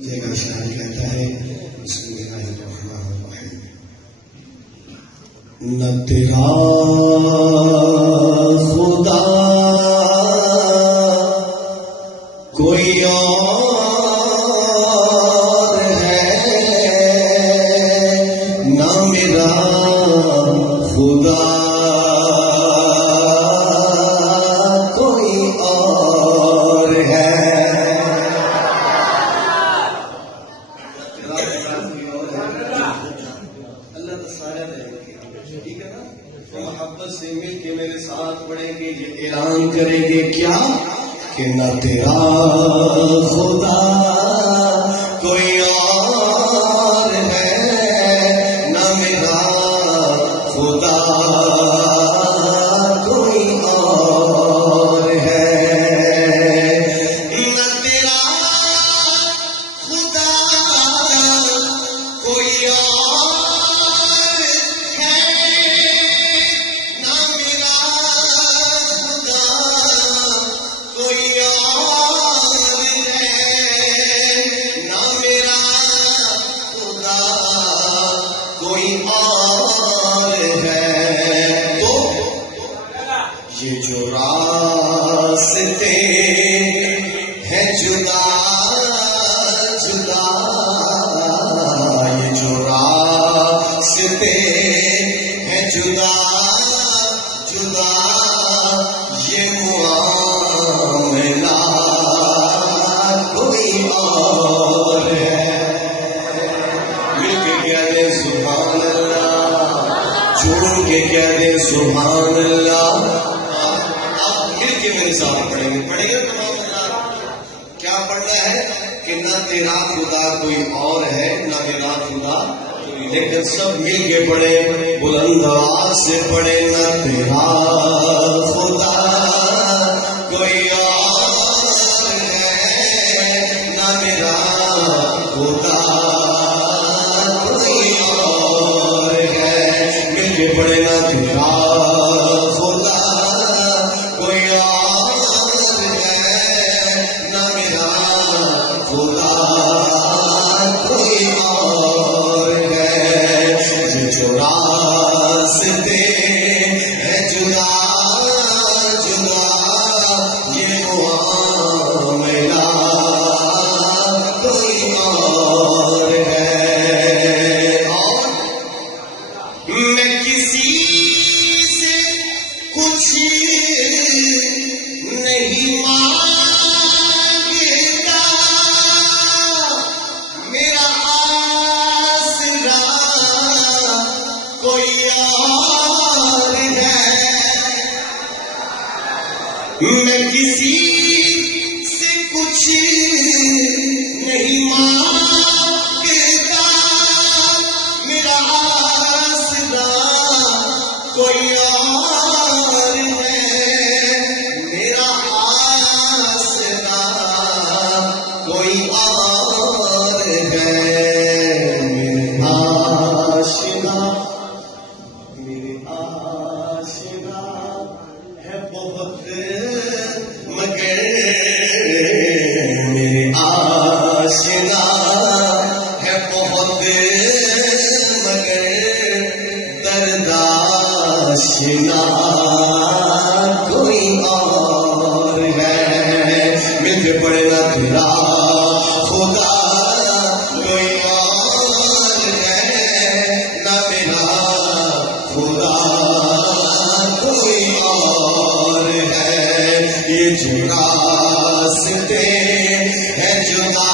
کا شاعر کہتا ہے بسم اللہ الرحمن الرحیم، نہ تیرا خدا کوئی اور ہے، نہ میرا خدا کوئی اور ہے۔ اللہ تو سارا دے ٹھیک ہے نا، تو محبت سے مل کے میرے ساتھ پڑھیں گے، یہ اعلان کریں گے کیا کہ نہ تیرا خدا کوئی اور ہے، نہ میرا خدا کوئی اور ہے، نہ تیرا خدا کوئی اور ہے، نہ میرا خدا کوئی اور ہے، نہ میرا خدا کوئی اور ہے۔ تو یہ جو راستے ہیں جدا جدا، یہ جو راستے ہیں جدا جدا، یہ معاملہ کوئی اور ہے۔ مل کے کہہ دیں سبحان اللہ، جوڑ کے کہہ دیں سبحان اللہ۔ آپ مل کے میرے ساتھ پڑھیں گے، پڑھیں گے تمام اللہ۔ کیا پڑھنا ہے کہ نہ تیرا خدا کوئی اور ہے، نہ میرا خدا کوئی، لیکن سب مل کے پڑھیں، بلند آواز سے پڑھیں، نہ تیرا خدا کوئی اور ہے، نہ میرا خدا کوئی اور ہے۔ مل کے پڑھیں، نہ تیرا خدا کوئی اور ہے، نہ میرا خدا کوئی اور ہے۔ یہ جو راستے ہیں جدا جدا، یہ معاملہ کوئی اور ہے۔ اور میں کسی سے کچھ نہیں مانگتا، میرا آسرا کوئی اور ہے، میں کسی سے کچھ نہیں مانگتا، میرا آسرا کوئی اور ہے، میرا آسرا کوئی اور ہے۔ میرے آشنا ہے بہت مگر، میرے آشنا ہے بہت مگر، دردآشنا کوئی اور ہے۔ مل کے پڑھنا، تیرا خدا کوئی اور ہے، نہ میرا خدا کوئی اور ہے۔ یہ جو راستے ہیں جدا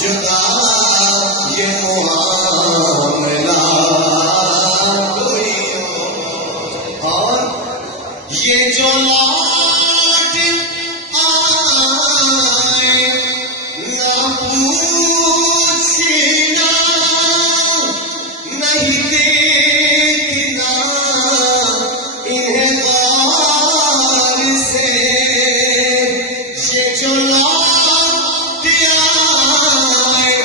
جدا، یہ معاملہ کوئی اور۔ یہ جو لوٹ آئے نہ پوچھنا، نہیں دیکھنا انہیں غور سے، یہ جو لوٹ آئے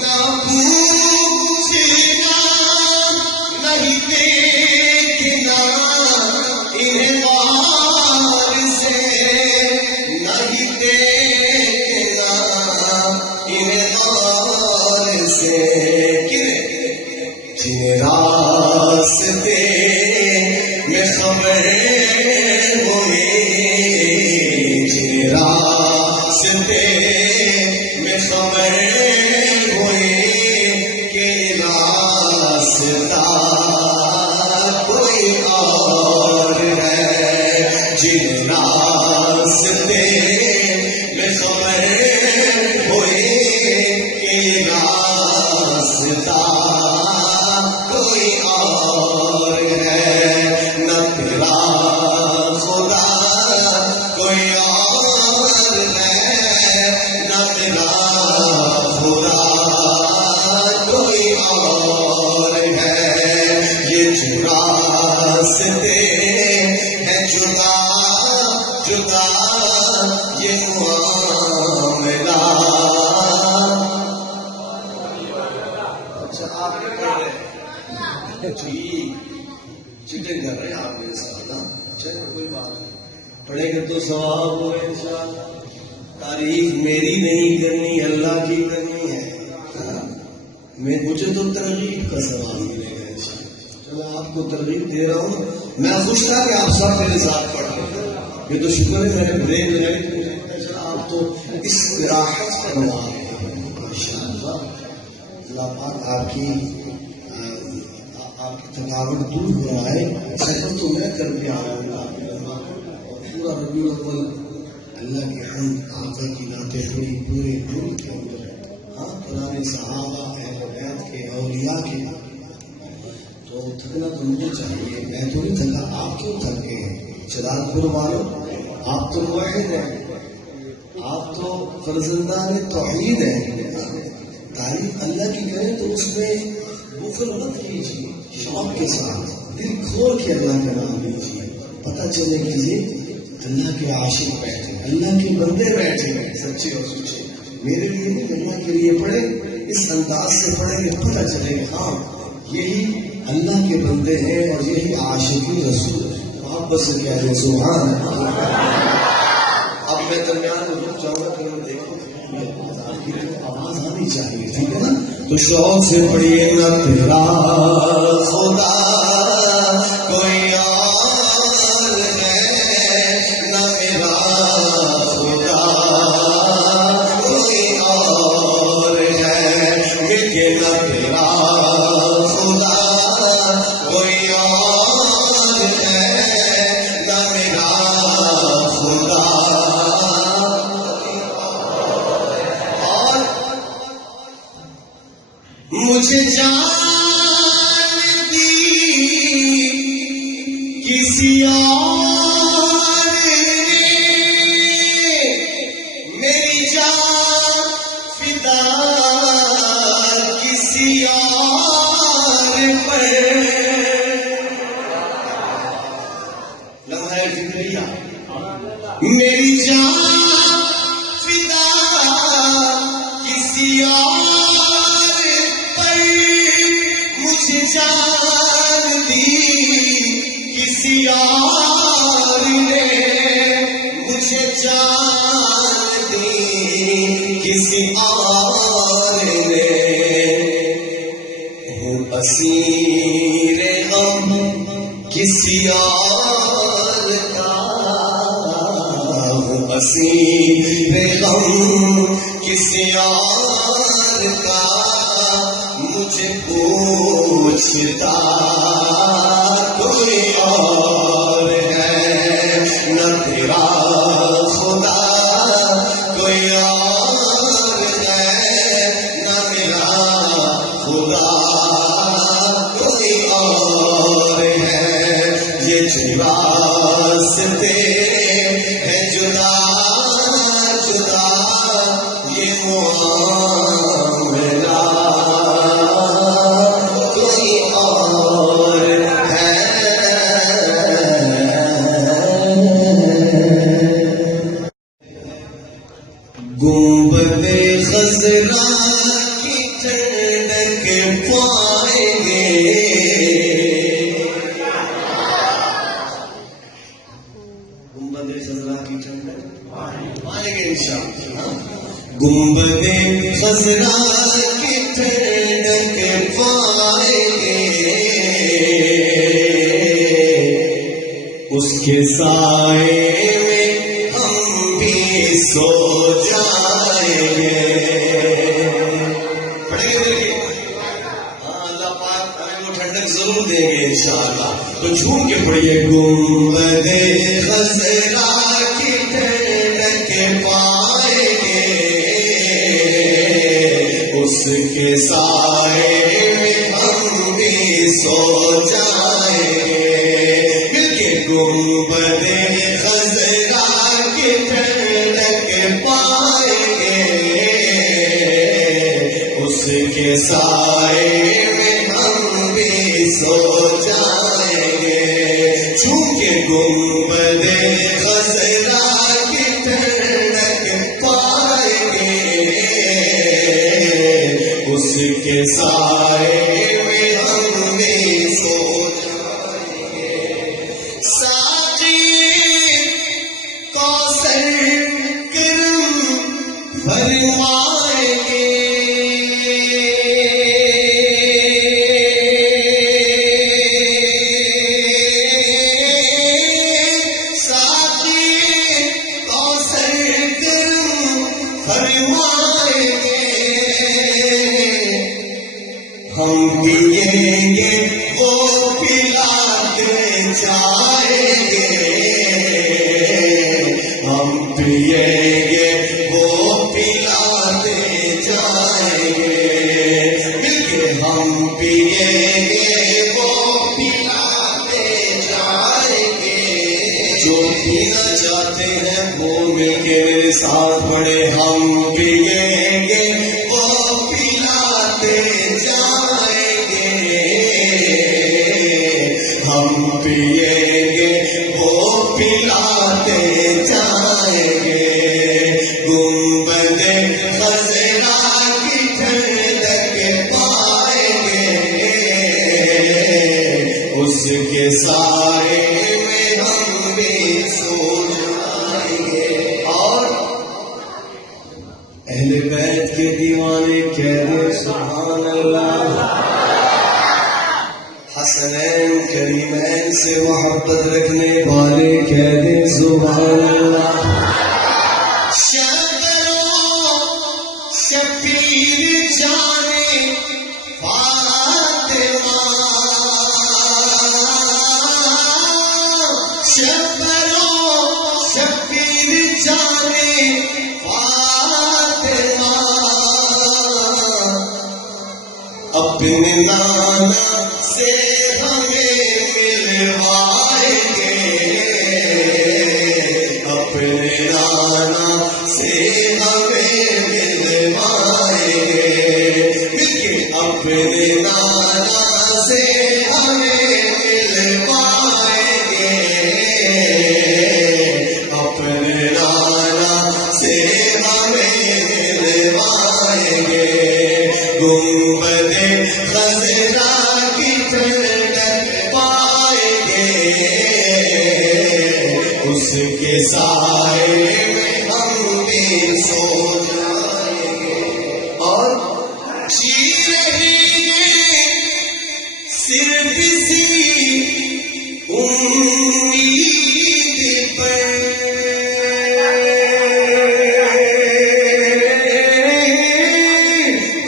نہ پوچھنا، نہیں دیکھنا انہیں غور سے، نہیں دیکھنا انہیں غور ٹھیک چٹنگ کر رہے ہیں آپ میرے ساتھ. چلو کوئی بات نہیں, پڑھیں گے تو ثواب ہو انشاءاللہ. تعریف میری نہیں کرنی, اللہ کی کرنی ہے. مجھے تو ترغیب کا ثواب ملے گا انشاءاللہ. چلو آپ کو ترغیب دے رہا ہوں. میں خوش تھا کہ آپ سب میرے ساتھ پڑھ رہے ہیں. یہ تو شکر ہے میں نے بریک لگائی. آپ تو اس راحت پر ہوا انشاءاللہ. اللہ پاک آپ کی تھکاوٹ دور فرمائے. سفر تو میں کر کے آیا ہوں. پورا ربیع الاول اللہ کی حمد, آقا کی نعتیں پڑھی پورے ملک کے اندر. ہاں پرانے صحابہ, اہل بیت کے, اولیاء کے. تو تھکنا تو مجھے چاہیے, میں تو نہیں تھکا. آپ کیوں تھک گئے جلال پور والوں؟ آپ تو موحد ہیں, آپ تو فرزندان توحید ہیں. تعریف اللہ کی کریں تو اس میں بخل مت کیجیے, شوق کے ساتھ دل کھول کے اللہ کا نام لیجیے. پتہ چلے کہ یہ اللہ کے عاشق بیٹھے, اللہ کے بندے بیٹھے ہیں سچے اور سچے. میرے لیے نہیں, اللہ کے لیے پڑھے. اس انداز سے پڑھیں گے پتہ چلے گا ہاں یہی اللہ کے بندے ہیں اور یہی عاشقی رسول ہے. محبت سے کہہ رہے سبحان اللہ. اب میں درمیان میں رک جاؤں گا, پھر دیکھو آواز آنی چاہیے, ٹھیک ہے نا؟ تو شوق سے پڑھیے. نہ تیرا خدا کوئی اور ہے, نہ میرا خدا کوئی اور ہے. مل کے نہ تیرا خدا کوئی اور ہے, نہ میرا خدا. مجھے جان دی کسی اور نے, میری جان فدا کسی اور پر. لمحہ فکریہ, میری جان فدا کسی اور, مجھے جان دی کسی اور نے, مجھے جان دی کسی اور نے. ہوں اسیر غم کسی اور کا, ہوں اسیر غم کسی اور کا. مجھے پوچھتا کوئی اور ہے, نہ تیرا خدا کوئی اور ہے, نہ میرا خدا کوئی اور ہے. یہ جو راستے ہیں جدا جدا, یہ معاملہ گنبد خضرا کی ٹھنڈک پائیں گے. گنبد خضرا کی ٹھنڈک پائیں گے انشاءاللہ. گنبد خضرا کی ٹھنڈک پائیں گے, اس کے سائے میں ہم بھی سو جائیں گے. پڑھیں گے دیکھیے, ہاں اللہ پاک ہمیں وہ ٹھنڈک ضرور دیں گے انشاءاللہ. تو جھوم کے پڑھیے. گنبد خضرا کی ٹھنڈک پائیں گے, اس کے سائے میں ہم بھی سو جائیں گے. مل کے گنبد خضرا کی ٹھنڈک پائیں گے, اس کے سائے میں ہم بھی سو جائیں گے. چونکہ گنبد خضرا کی ٹھنڈک پائیں گے, اس کے سائے میں ہم بھی جائیں گے، مل کے ہم پیئیں گے وہ پلاتے جائیں گے، جو پینا چاہتے ہیں وہ مل کے میرے ساتھ پڑے، ہم پیئیں گے وہ پلاتے جائیں گے، ہم پیئیں گے وہ پلاتے جائیں گے، گنبد خضرا کی ٹھنڈک پائیں گے، اس کے سائے میں ہم بھی سو جائیں گے۔ اور اہل بیت کے دیوانے کہہ دے سبحان اللہ، حسنین کریمین سے محبت رکھنے والے کہہ دے سبحان اللہ۔ شبیر جانے فاطمہ، شبیر جانے فاطمہ، اپنے نانا سے ہمیں ملوائیں گے، اپنے نانا سے ہمیں ملوائیں گے، اپنے نانا سے ہمیں ملوائیں گے، اپنے نانا سے ہمیں ملوائیں گے، گنبد خضرا کی ٹھنڈک پائیں گے، اس کے سائے میں ہم بھی سو جائیں گے۔ اور جی رہی ہے صرف اسی امید پر،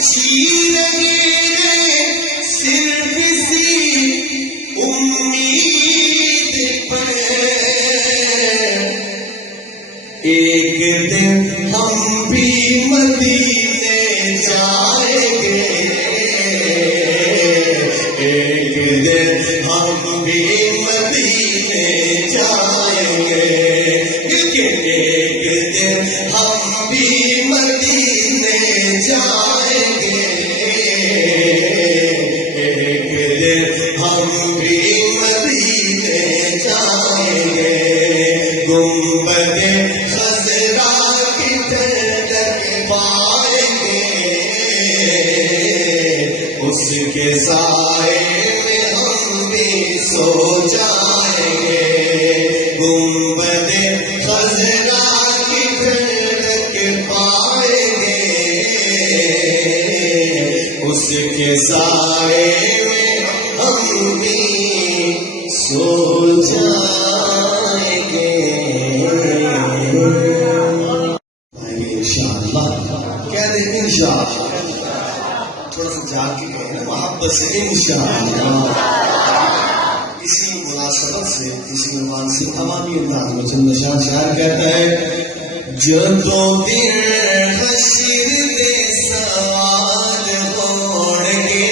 جی رہی ہے صرف اسی امید پر، ایک دن ہم بھی مدینے جائیں گے، ایک دن ہم بھی مدینے جائیں گے، لیکن ایک دن ہم بھی مدینے جائیں گے، ایک دن ہم بھی مدینے جائیں گے، گنبد خضرا کی ٹھنڈک پائیں گے، اس کے سائے میں ہم بھی سو جائیں گے، گنبد خضرا کی ٹھنڈک پائیں گے، اس کے سائے میں ہم بھی سو جائیں گے۔ انشاءاللہ کہہ دیں انشاءاللہ، تھوڑا سا جا کے کہیں نا محبت سے انشاءاللہ۔ اسی مناسبت سے اسی عنوان سے عوامی انداز میں چند شاہ شاعر کہتا ہے، جدو دن حشر دے سوال ہون گے،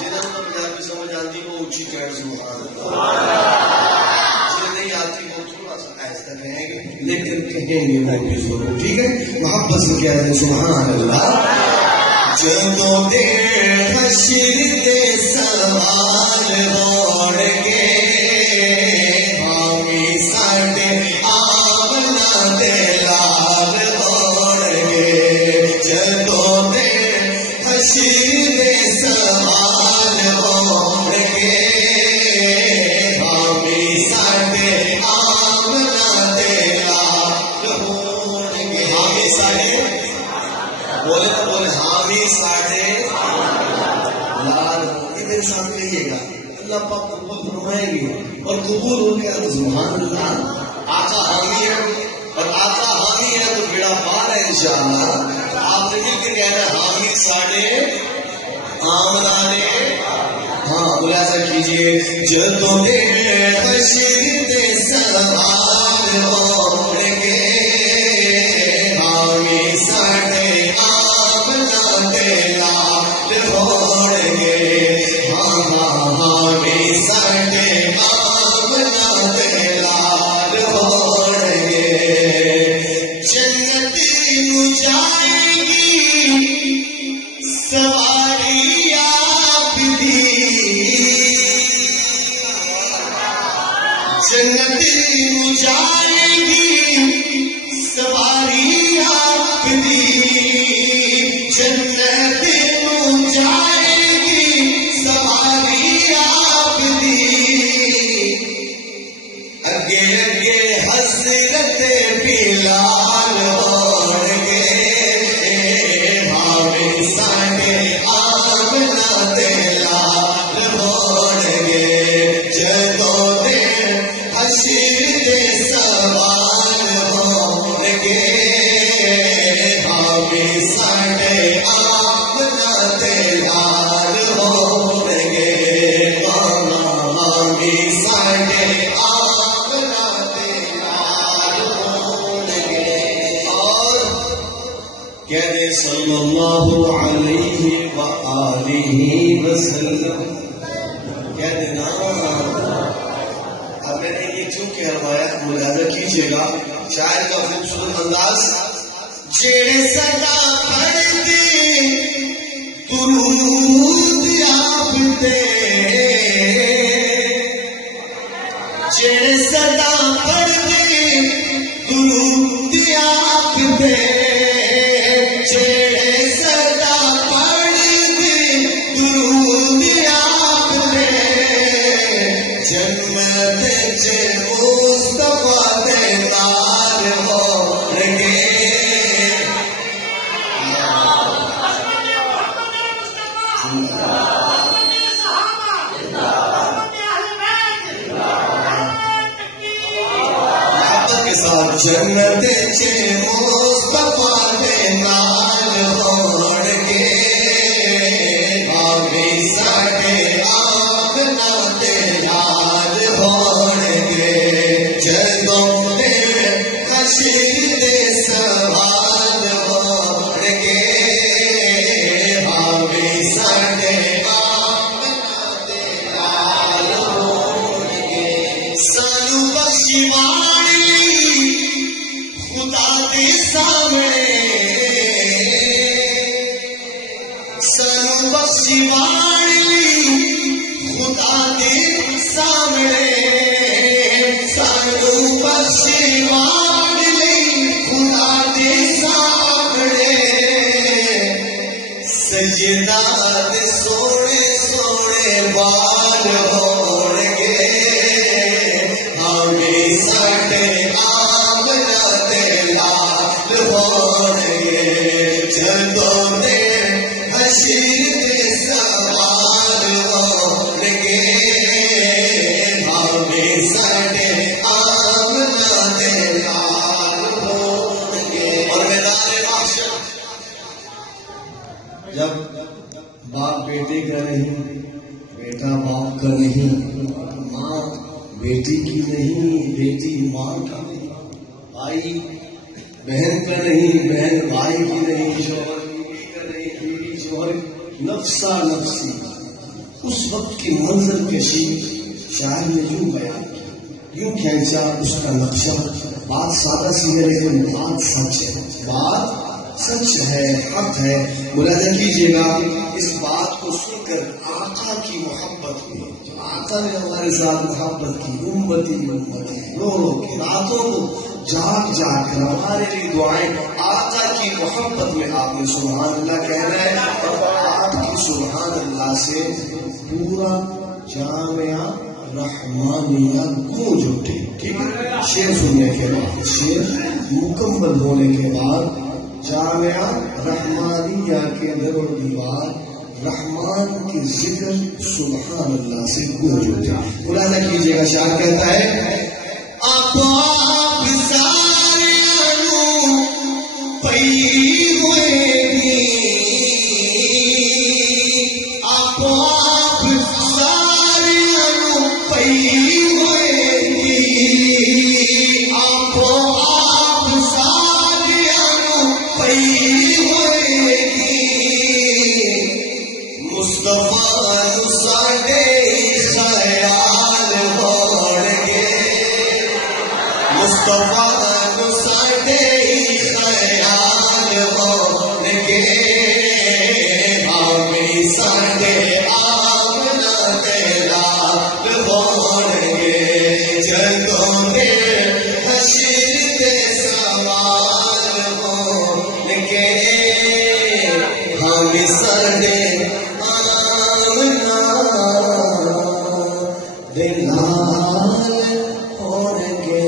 جنہوں نے پنجابی سمجھ آتی وہ اونچی کہہ سبحان اللہ، جنہیں نہیں آتی وہ تھوڑا سا ایسا کہیں گے، لیکن کہیں گے وہ بھی ضرور، ٹھیک ہے؟ محبت سے کہہ دیں سبحان اللہ۔ جدو دن حشر دے سوال ہون گے، حامی ساڈے آمنا دے لال ہون گے، جدو دن حشر دے سوال ہون گے، حامی ساڈے آمنا دے لال ہون گے، حامی ساڈے بولے تو بولے حامی ساڈے لال، ادھر ساتھ کہیے گا، اللہ پاک قبول فرمائیں گے، اور قبول ہو گیا تو سبحان اللہ، آقا حامی ہے، اور آقا حامی ہے تو بیڑا پار ہے انشاءاللہ۔ آپ نے مل کے کہنا حامی ساڈے آمنا نے، ہاں ملاحظہ کیجئے، جدو دے حشر دے سوال ہون گے، حامی جائے گی سواری آپ دی جنت نو جائے گی سواری آپ دی جنت نو جائے گی سواری آپ دی اگے اگے حسرت بلال ہون گے بھاوے ساڈے آمنا تے لال ہون گے جدوں دن حشر دے سوال ہون گے بھاوے ساڈے آمنا تے لال ہون گے بھاوے ساڈے کہنے صلی اللہ علیہ وآلہ وسلم کہنے نا اب میں نے یہ کیوں کہہ روایا ملاحظہ کیجئے گا شاعر کا خوبصورت انداز جڑے صدا پڑھتے درود آپ تے جڑے صدا پڑھتے درود آپ تے جڑے صدا پڑھتے درود آپ تے جنت وچ مصطفیٰ دے نال ہون گے جنت وچ مصطفیٰ دے نال ہون گے بھاوے ساڈے آمنا تے لال ہون گے جدوں دن حشر دے سوال ہون گے بھاوے ساڈے آمنا تے لال ہون گے سانو بخشواں خدا دے سامنے سانو بخشواں خدا دے سامنے سانو بخشواں خدا دے سامنے سجدہ دے سونے سونے بال ہون گے ہمیں ساڈے ہون گے جدوں دن حشر دے سوال ہون گے بھاوے ساڈے آمنا دے لال ہون گے اور میدان محشر جب باپ بیٹے کا نہیں بیٹا باپ کا نہیں ماں بیٹی کی نہیں بیٹی ماں کا نہیں بھائی بہن کا نہیں بہن بھائی کی نہیں شوہر بیوی کا نہیں بیوی شوہر نفسا نفسی اس وقت کی منظر کشی شاعر نے یوں بیان کی یوں کھینچا اس کا نقشہ بات سادہ سی ہے لیکن بات سچ ہے بات سچ ہے حق ہے ملاحظہ کیجیے گا اس بات کو سن کر آقا کی محبت ہوئی آقا نے ہمارے ساتھ محبت کی امتی امتی رو رو کے راتوں کو جاگ جاگ کر ہمارے لیے دعائیں آقا کی محبت میں آپ نے سبحان اللہ کہہ رہے ہیں اور آپ کی سبحان اللہ سے پورا جامعہ رحمانیہ گونج اٹھے ٹھیک ہے شعر سننے کے بعد شعر مکمل ہونے کے بعد جامعہ رحمانیہ کے در و دیوار رحمان کے ذکر سبحان اللہ سے گونج اٹھے ملاحظہ کیجیے گا شاعر کہتا ہے آپ پئی ہوئے آپ سارے پئی ہوئے آپ سارے پئی ہوئے مصطفیٰ ساڈے خیال ہون گے مصطفیٰ ساڈے خیال سڑے آمنا دلال اور کے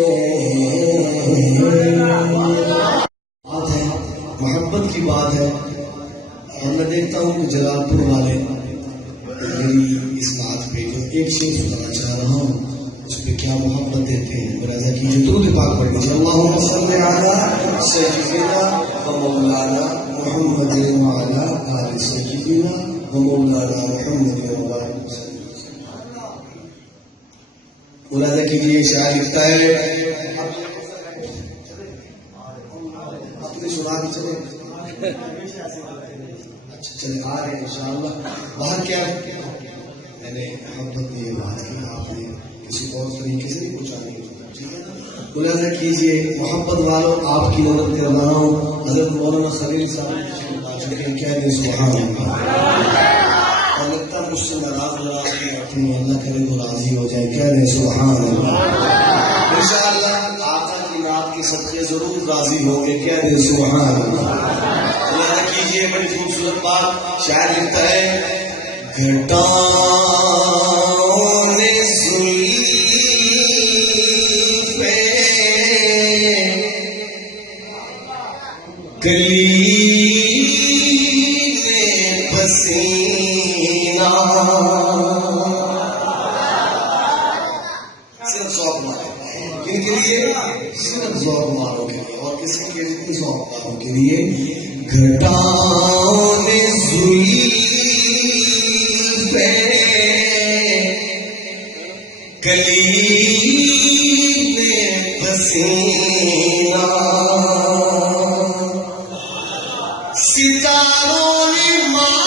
بات ہے، محبت کی بات ہے. اور میں دیکھتا ہوں کہ جلال پور والے میری اس بات پہ جو ایک شعر سنانا چاہ رہا ہوں اس پہ کیا محبت دیتے ہیں. مراجعہ کیجیے، درود پاک پڑھ لیجیے. اللہم صلی علی سیدنا و مولانا محمد وعلی آل سیدنا و مولانا محمد وبارک وسلم. مراجعہ کیجیے. شاعر لکھتا ہے، اپنی سنا بھی چلے، اچھا چلے آ رہے ہیں انشاءاللہ. باہر کیا میں نے محبت کی بات کی، آپ نے کسی اور طریقے سے نہیں پہنچانی ہے. ٹھیک ہے نا؟ ملاحظہ کیجیے محبت والوں، آپ کی مدد کر رہا ہوں. حضرت مولانا خلیل صاحب آ چکے ہیں، کہہ دیں سبحان اللہ. اور لگتا مجھ سے ناراض اپنی اللہ کرے تو راضی ہو جائے، کہہ دیں سبحان اللہ. انشاءاللہ آقا کی نعت کے صدقے ضرور راضی ہوں گے، کہہ دیں سبحان اللہ. ملاحظہ کیجیے بڑی خوبصورت بات. شاعر لکھتا ہے، گھٹاؤں نے گلی میں پسینہ. صرف ذوق مارو، کن کے لیے؟ صرف ذوق مارو کے لیے، اور کسی کے لیے ذوق مارو کے لیے. گھٹاؤں نے گلی میں پسینہ، ستاروں نے مانگا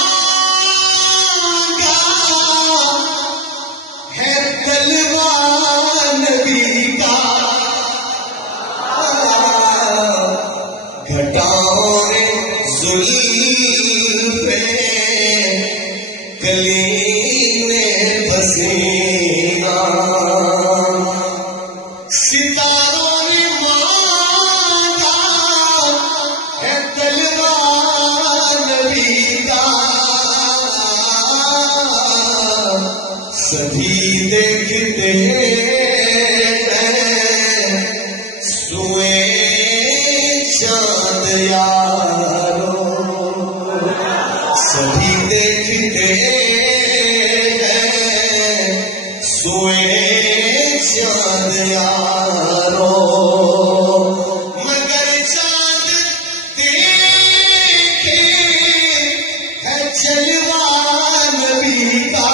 ہے تلوار نبی کا. گھٹاؤں نے زلفیں گلی میں پسینہ، ستاروں نے مانگا ہے تلوار نبی کا. سبھی دیکھتے ہیں سوئے چاند یارو، سبھی دیکھتے ہیں سوئے چاند یارو. مگر چاند دیکھے ہے جلوہ نبی کا.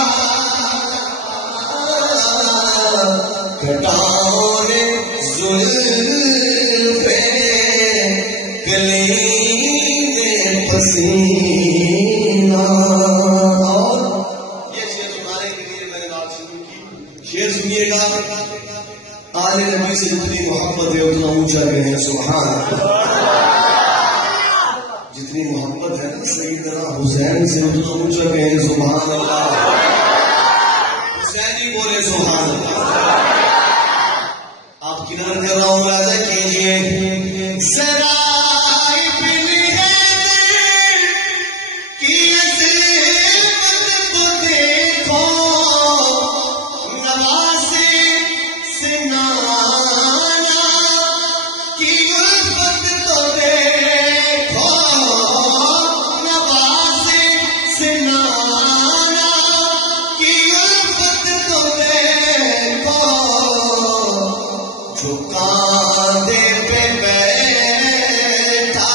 گھٹاؤں نے زلفیں گلی میں پسینہ. اور یہ شعر سنانے کے لیے میں نے بات شروع کی. شعر سنیے گا. آل نبی سے جتنی محبت ہے اتنا اونچا کہیں سبحان اللہ. جتنی محبت ہے نا سیدنا حسین سے اتنا اونچا کہیں سبحان اللہ. حسینی بولے سبحان اللہ. آپ کی نظر کر رہا ہوں، ملاحظہ کیجیے. ذرا ابن حیدر کی عظمت تو دیکھو، نواسے سنانا کی الفت تو دیکھو، نواسے سنانا کی الفت تو دیکھو. جو کاندھے پہ بیٹھا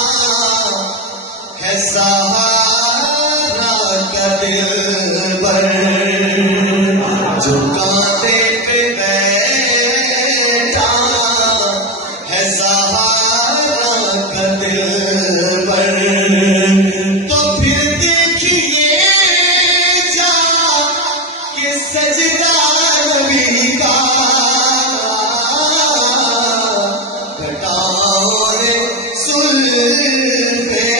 ہے سہارا کا دلبر، جو کاندھے پہ بیٹھا ہے سہارا کا دلبر. تو پھر دیکھیے جا کہ سجدہ نبی کا. گھٹاؤں نے زلفیں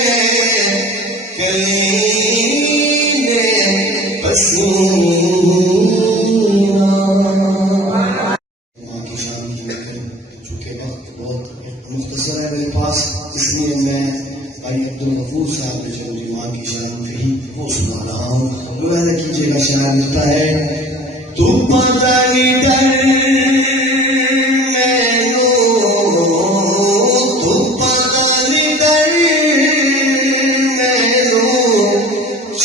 بھائی عبدالغفور صاحب نے جو میری ماں کی شان کہی وہ سنا رہا ہوں، ملاحظہ کیجیے گا. شاعر لکھتا ہے تو پتہ نہیں ڈر مینو، تو پتہ نہیں ڈر مینو،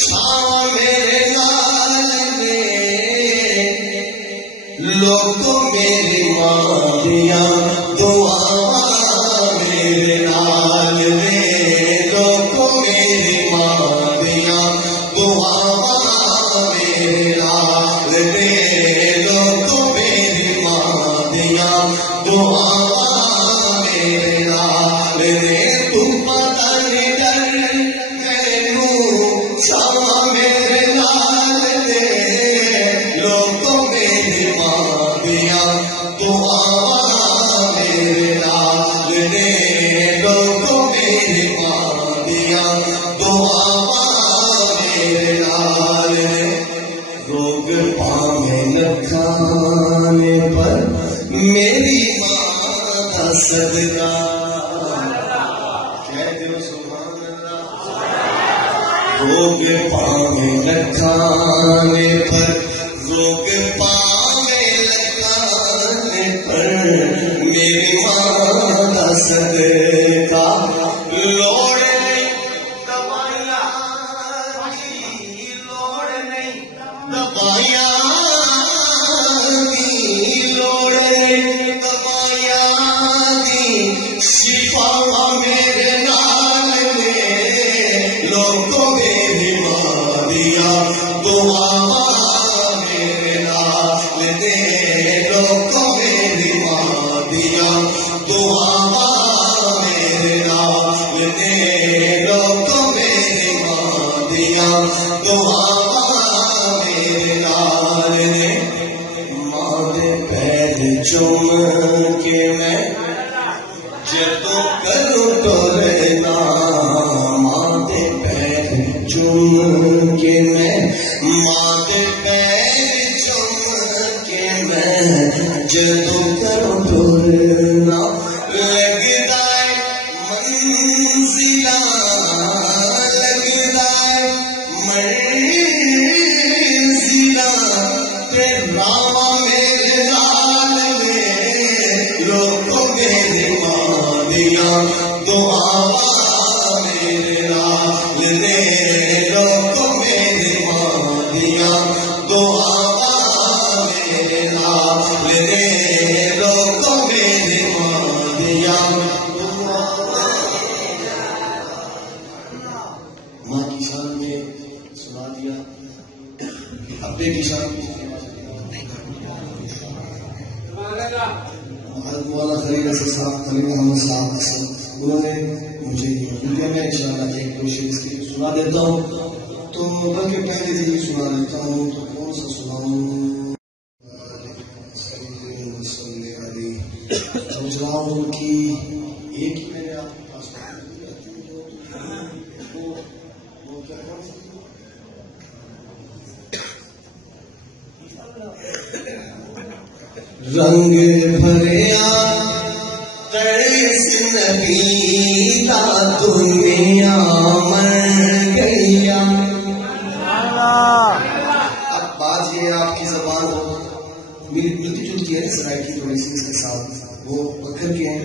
شام میرے نال میں لوگوں میری ماں دیا دعا میرے نال میں، لوگوں میری ماں دیا دعا میرے نال میں، لوگوں میری ماں دیا دعا میرے نال میں. تو پتہ نہیں ڈر مینوں شام میرے نال میں لوگوں میری ماں دیا دعا میرے نال میں، لوگوں میری ماں دیا دعا میرے نال میں. روگ پاویں لکھانے پر میری ماں کا صدقہ، کہہ دو سبحان اللہ. روگ پاویں لکھانے پر، روگ پاویں لکھانے پر میری ماں کا صدقہ. لوڑ نہیں دوائیاں کی، لوڑ نہیں دوائیاں کی، لوڑ نہیں دوائیاں کی، شفا میرے نال میں لوگوں میری ماں دیا دعا میرے نال میں، لوگوں میری ماں دیا دعا میرے نال میں، لوگوں میری ماں دیا دعا میرے نال میں. ماں دے پیر چوم کے میں جدوں کروں ٹرنا، ماں دے پیر چوم کے میں، ماں دے پیر چوم کے میں جدوں کروں ٹرنا. لگدا ہے منزلاں، لگدا ہے منزلاں تے راواں میرے نال میں لوگوں میری ماں دیا دعا میرے نال میں، لوگوں میری ماں دیا دعا میرے نال میں، لوگوں میری ماں دیا دعا. ماں کی شان میں سنا دیا، ابے کی شان میں مولانا خلیل حسن صاحب، خلیل محمد صاحب حسن، انہوں نے مجھے دنیا میں انشاءاللہ ایک دو شعر اس کی سنا دیتا ہوں. تو بلکہ پہلے سے ہی سنا دیتا ہوں، تو کون سا سناؤں؟ سوچ رہا ہوں کہ ایک ہی میرے آپ کے پاس رنگ بھریا ترس نبی کا دنیا مر گیا. اب بات یہ آپ کی زبان ہو میری ملتی جلتی ہے سرائکی تھوڑی سی اس کے ساتھ، وہ پکڑ کے ہیں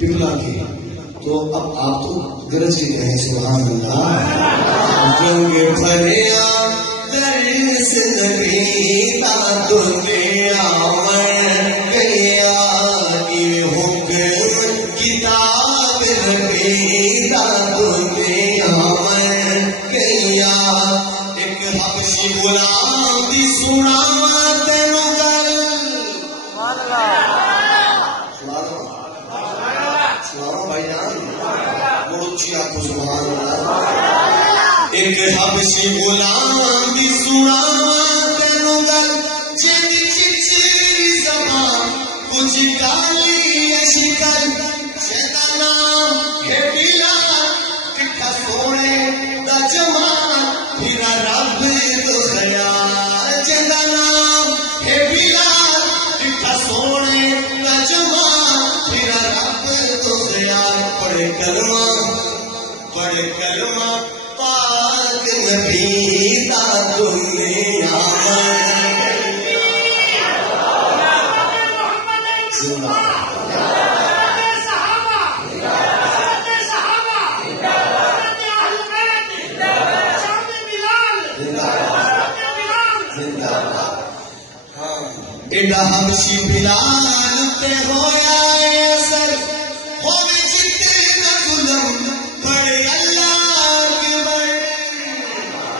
پگلا کے، تو اب آپ تو گرج کے کہیں سبحان اللہ. رنگ بھریا ترس نبی کا دنیا مر گیا، یہ حکم کتاب نبی کا دنیا مر گیا. ایک حبشی غلام دی سناواں تینوں گل، سناواں بھائی جان بہت اچھی آپ کو سبحان اللہ. ایک حبشی غلام دی سناواں تینوں گل، جیندی چچری زبان کچھ کالی شکل، جیدا نام ہے بلال کٹھا سونے دا جمال، پھرا رب تو خیال. جیدا نام ہے بلال کٹھا سونے دا جمال، پھرا رب تو خیال. پڑھے کلمہ پڑھ کلمہ پاک نبی دا دنیا زندہ ایڈا حبشی بلال تے ہویا اثر ہوے جتنا ظلم بڑے اللہ اکبر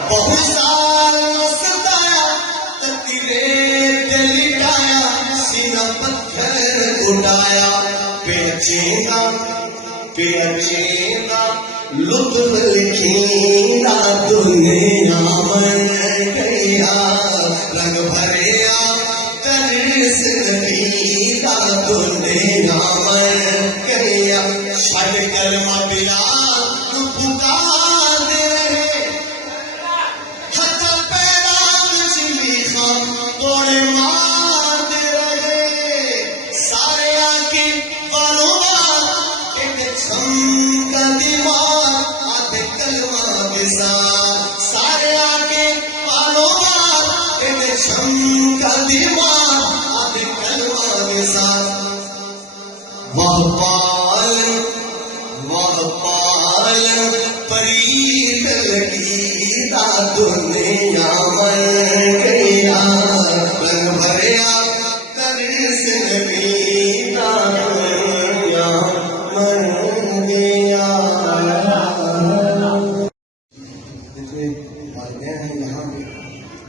بہت سال ستایا تکرے تے لٹایا سینہ پتھر اٹھایا پیچیدہ لطف لکھینا دنیا من گیا رنگ بھریا ترس نبیتا دنیا من گیا شد کلمہ بلال پکار رہے حت پیرا مچھلی خان توڑے مار رہے سارے آنکھی والوں ایک چھم کا دیوار آدھے کلمہ کے ساتھ سارے آنکھی والوں ایک چھم کا دیوار آدھے کلمہ کے ساتھ وہ پال پرید لگی تا دنیا من گیا رنگ بھریا ترس نبی تا دنیا من گیا جتنے والدین ہیں یہاں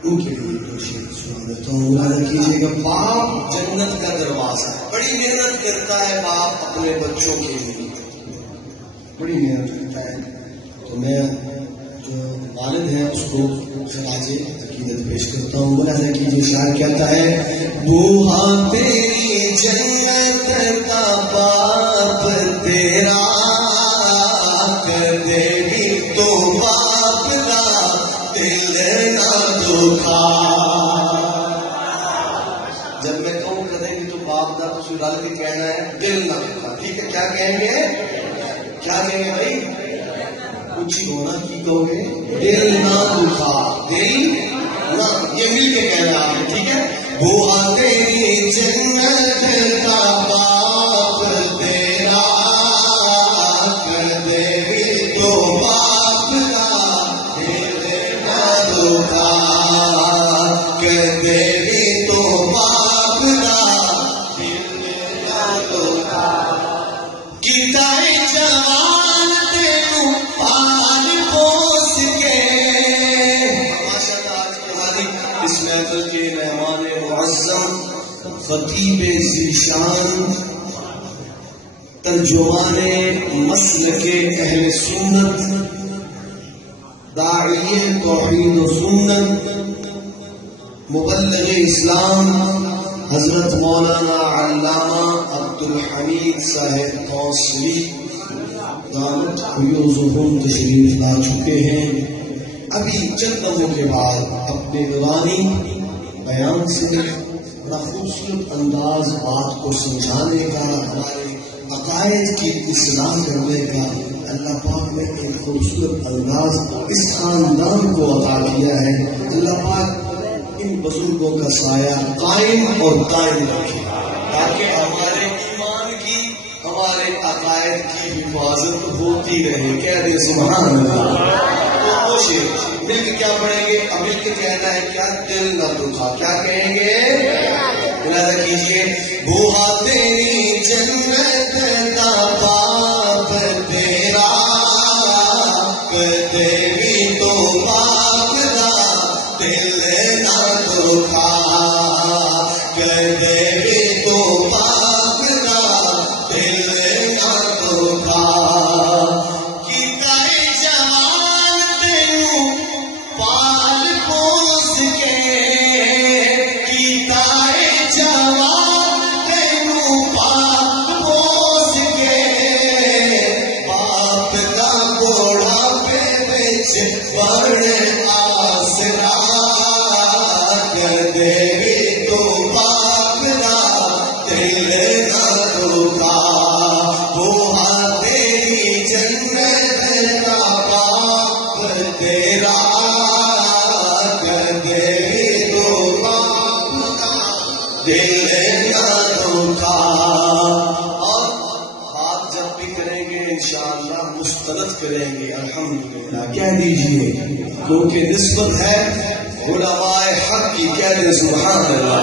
ان کے لیے کوشش سنتا ہوں ملاحظہ کیجیے گا باپ جنت کا دروازہ ہے بڑی محنت کرتا ہے باپ اپنے بچوں کے لیے بڑی محنت کرتا ہے تو میں جو والد ہیں اس کو خراج عقیدت پیش کرتا ہوں ملاحظہ کیجیے شاعر کہتا ہے بوہا تیری جنت کا باپ تیرا کر دے گی تو باپ کا دل نہ دکھا جب میں کہوں کریں گے تو باپ دا تو رل کے کہنا ہے دل نہ دکھا ٹھیک ہے کیا کہیں گے بھائی کچھ ہی ہونا کی کہو گے دل نہ دکھا دل نہ یہ مل کے کہنا آپ نے ٹھیک ہے بوہا تیری جنت کا باپ تیرا کر دے گی تو باپ کا دل نہ دکھا کر دے گی تو باپ کا دل نہ دکھا گیتائے جوان تینوں پال پوس کے ماشاءاللہ آج کی ہماری اس محفل کے مہمان معظم خطیب ذیشان ترجمان مسلک اہل سنت داعی توحید و سنت مبلغ اسلام حضرت مولانا علامہ عبدالحمید صاحب توسلی دامت حیوزہم تشریف لا چکے ہیں ابھی چند لمحوں کے بعد اپنے نورانی بیان سے بڑا خوبصورت انداز بات کو سمجھانے کا ہمارے عقائد کی اصلاح کرنے کا اللہ پاک نے ایک خوبصورت انداز اس خاندان کو عطا کیا ہے اللہ پاک ان بزرگوں کا سایہ قائم اور قائم رکھے تاکہ ہمارے ایمان کی ہمارے عقائد کی حفاظت ہوتی رہے کہہ دے سبحان اللہ تو کوشش مل کے کیا پڑھیں گے اب مل کے کہنا ہے کیا دل نہ دکھا کیا کہیں گے ملاحظہ کیجیے بوہا تیری جنت کا باپ تیرا کر دے گی تو باپ کا دل نہ دکھا کر دے گی تو باپ کا دل نہ دکھا گیتائے جوان تینوں پال پوس کے گیتائے جوان تینوں پال پوس کے باپ کا گوڑا پہ بچ بڑے آسرا کر دے گی تو باپ کا دل نہ دکھا بوہا تیری جنت کا کریں گے الحمدللہ کہہ دیجئے، کیونکہ نسبت ہے علماء حق کی، کہہ دیں سبحان اللہ۔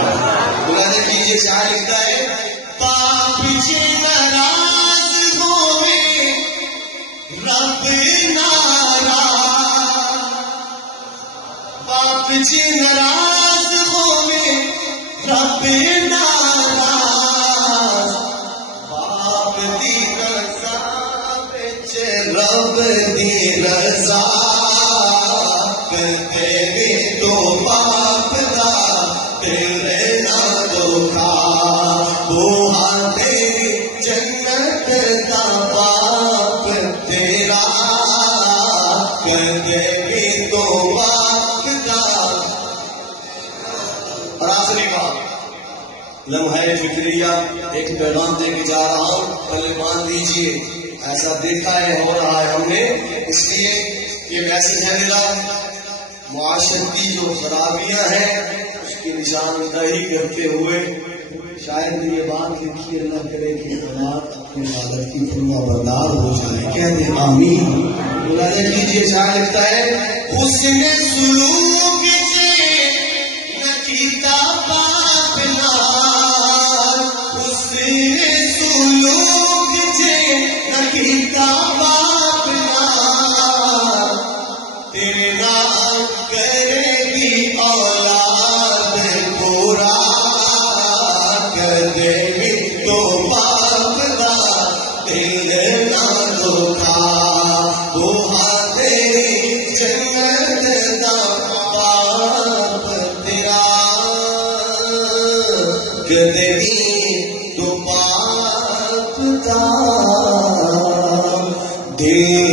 بلانے کیجئے، شاعر لکھتا ہے پاپ جی ناراض ہوئے رب ناراض، پاپ جی ناراض ہوئے رب ناراض، باپ دی رضا بچ رب دی رضا کرتے بھی تو باپ دا دل نہ دکھا، بوہا تیری جنت دا باپ تیرا کرتے بھی تو باپ دا۔ اور آخری بات، لمحہ فکریہ ایک پیغام دے کے جا رہا ہوں، پہلے مان لیجیے، ایسا دیکھا ہے ہو رہا ہے ہم نے، اس لیے یہ میسج ہے میرا، معاشرتی جو خرابیاں ہیں اس کی نشاندہی کرتے ہوئے شاید یہ بات لکھی، اللہ کرے کہ اولاد اپنے والد کی فرما بردار ہو جائے، کہہ دیں آمین۔ ملاحظہ کیجیے، شاعر لکھتا ہے حسن سلوک سے نکیتا باپ نار، حسن سلوک سے نکیتا باپ نار، تیرے نام کرے گی اولاد پورا کر دے گی تو باپ دا دل نہ دکھا، بوہا تیری جنت دا باپ تیرا کر دے گی تو باپ دا دل